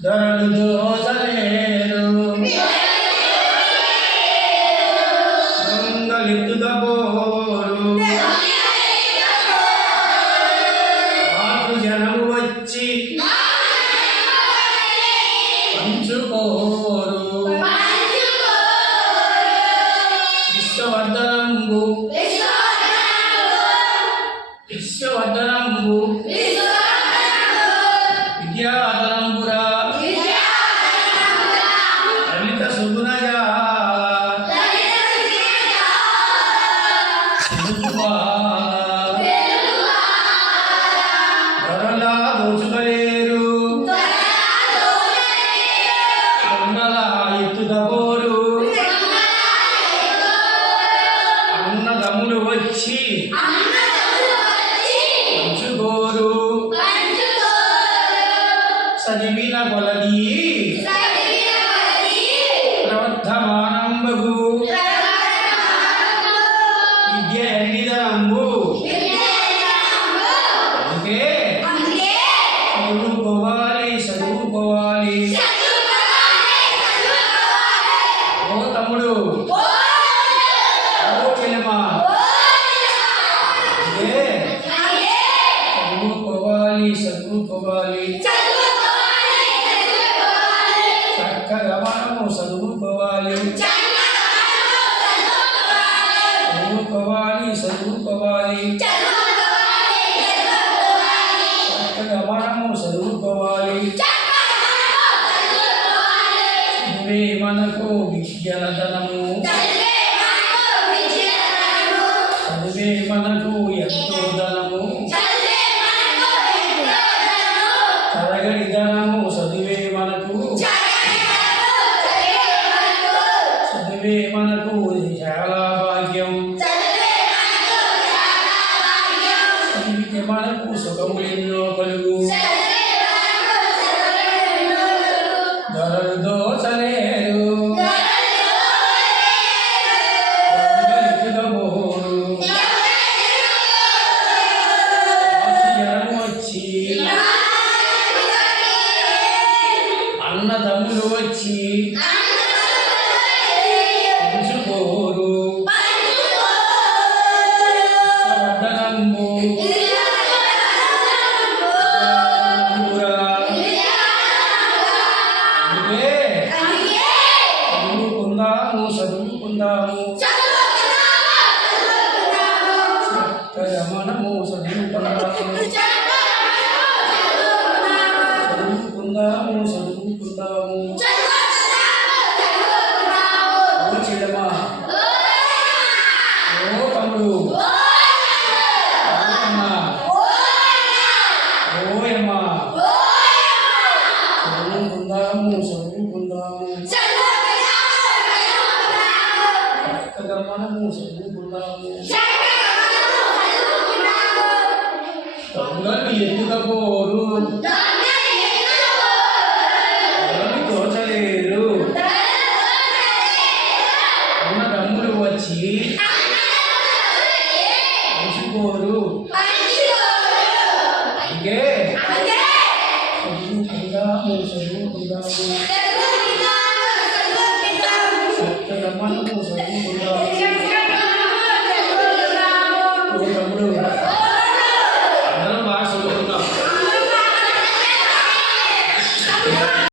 ధరలు దోచలేరు దొంగలెత్తుకపోరు మాతృ జనము వచ్చి పంచుకోరు విశ్వవర్ధనంబు విశ్వవర్ధనంబు విద్యాధనంబురా లలిత సుగుణజా ధరలా దోచుకలేరు దొంగలా ఎత్తుకపోరు అన్నదమ్ములు వచ్చి పంచుకోరు సదివిన కొలది ప్రవర్ధమానంబగు విద్య ఎన్నిదనంబు అందుకే చదువుకోవాలి ఓ తమ్ముడు ఓ చెల్లెమా చదువుకోవాలి చక్కగా మనము చదువుకోవాలి చక్కగా మనము చదువుకోవాలి చదువే మనకు విద్యలధనము చదువే మనకు ఎంతో ధనము తరగని ధనము చదువే మనకు చాలా భాగ్యం చదివితే మనకు సుఖము ఎన్నో కలుగు ధరలు దోచలేరు వచ్చి అన్నదమ్ములు వచ్చి పంచుకోరు వర్ధనంబు అందుకే చదువుకుందాము చక్కగా మనము చదువుకుందాము ఓ చెల్లెమా ఓ తమ్ముడు ఓయమ్మా చదువుకుందాము చక్కగా మనము చదువుకుందాము దొంగలు ఎత్తుకపోరు దోచలేరు అన్నదమ్ములు వచ్చి పంచుకోరు అందుకే చదువుకుందాము